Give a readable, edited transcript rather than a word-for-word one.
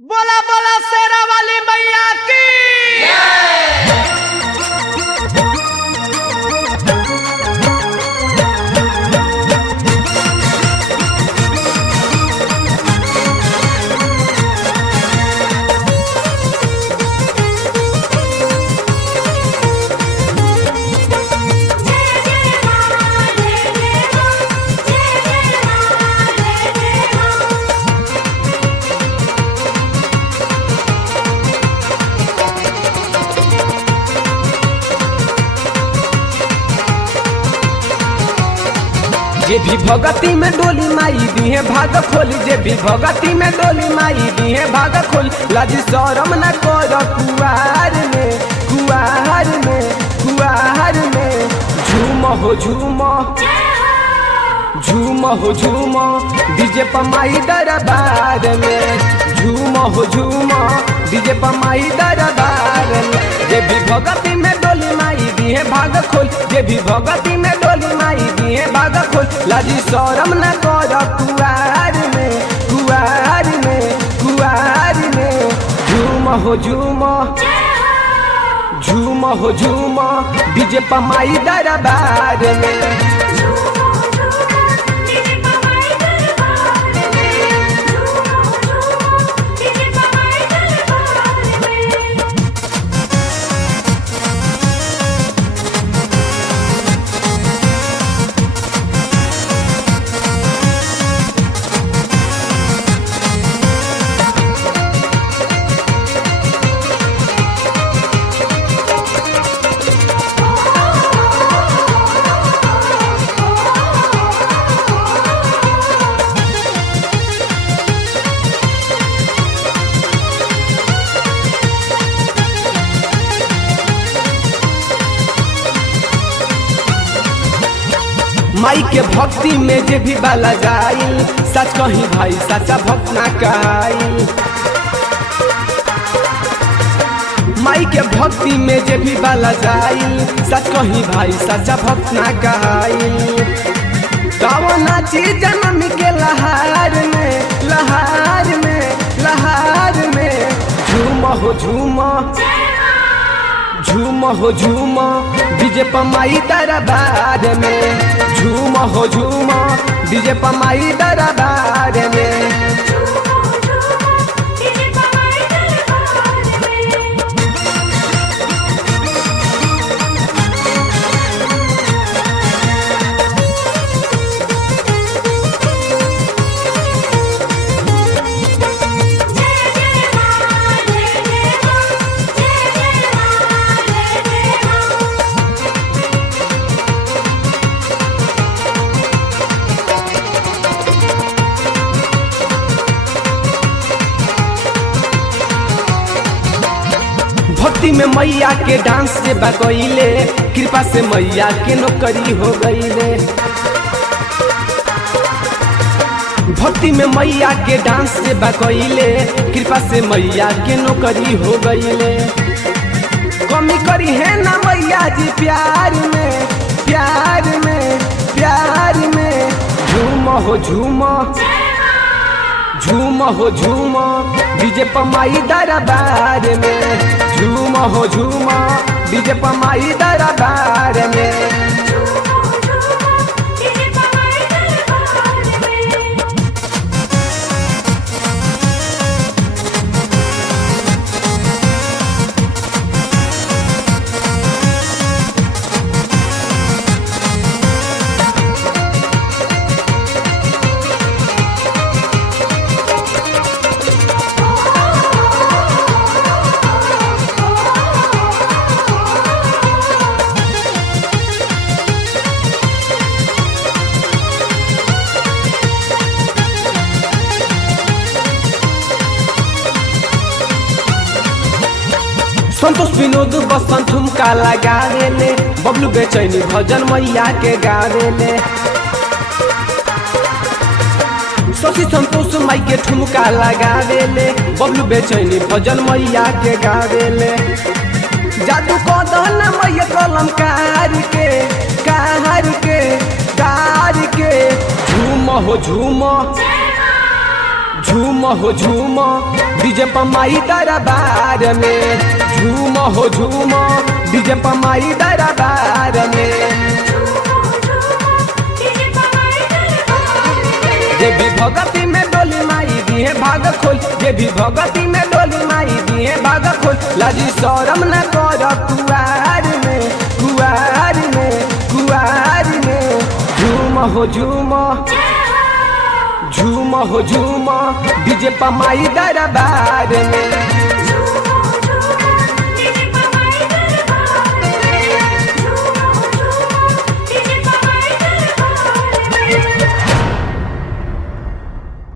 बोला बोला शेरा वाली मैया की जे भी भगती में डोली माई दी है भाग खोली, जे भी भगती में डोली माई दी है भाग खोली। लाज शरम न कर कुआर में कुआर में कुआर में झूम हो झूम झूम हो झूम डीजे पमाई दरबार में झूम हो झूम डीजे पमाई दरबार में। जे भी भगती में डोली माई दी है भाग खोल, जे भी भगती में डोली माई दी है भाग खोल। लाजी शरम न कर कुआर में कुआर में कुआर में झूम हो झूम झूम हो झूम डीजे पमाई दरबार में। माई के भक्ति में जे भी बाला जाइल, सच कहीं भाई सच्चा भक्त ना कहल। माई के भक्ति में जे भी बाला जाइल, सच कहीं भाई सच्चा भक्त ना कहल। गाँव नाची जन्म के लहार में लहार में लहार में झूम हो झूम झूम हो झूम डीजे पमाई दरबार में झूम हो झूम डीजे पमाई दरबार में। भक्ति में मैया के डांस से बगैले, कृपा से मैया के नौकरी हो गईले। भक्ति में मैया के डांस से बगैले, कृपा से मैया के नौकरी हो गईले। कमी करी है ना मैया जी प्यार में प्यार में प्यार में झूम हो झूम झूम हो झूम डीजे पमाई दरबार में झूम हो झूम डीजे पमाई दरबार में। संतोष विनोद बसंत ठुमका लगावेले, बबलू बेचैनी भजन मैया के गावेले। शशि संतोष माई के ठुमका लगावेले, बबलू बेचैनी भजन मैया के गावेले। जादू को दहना मैया कलम कार के कार के कार के झूम हो झूम झूम हो झूम डीजे पमाई दरबार में, झूम हो झूम डीजे पमाई दरबार में। जे भी भगती में डोली माई दिए भाग खोल, जे भी भगती में डोली माई दिए भाग खोल। लाजी शरम न कर कुआर में, कुआर में, कुआर में। झूम हो झूम, झूम हो झूम डीजे पमाई दरबार में।